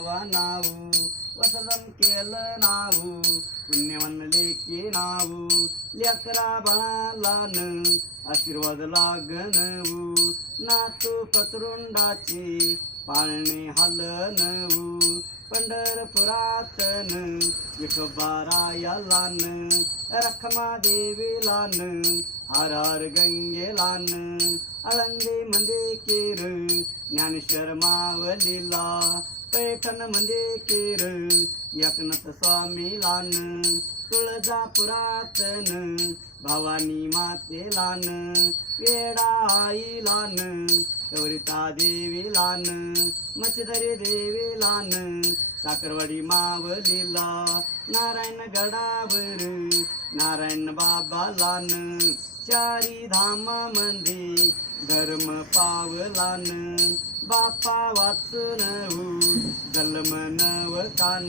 नावा नाऊ वसदम केलं नाऊ पुण्य म्हणले की नाऊ लेकरा बाळालान आशीर्वाद लागनऊ नातू पतरुंडाची पाळणे हलनऊ पंढरपुरातन विठोबारायालान रखमा देवीलान हर हर गंगेलान आळंदी मध्ये केर ज्ञानेश्वर मावलीला पैठण मध्ये केर एकनाथ स्वामीलान तुळजापुरातन भवानी मातेलान वेडा आईलान गौरिता देवीलान मच्छदरी देवीलान साखरवाडी मावलीला नारायण गडावर नारायण बाबालान चारी धामामध्ये धर्म पावलान बापा वाचून जन्म नवकान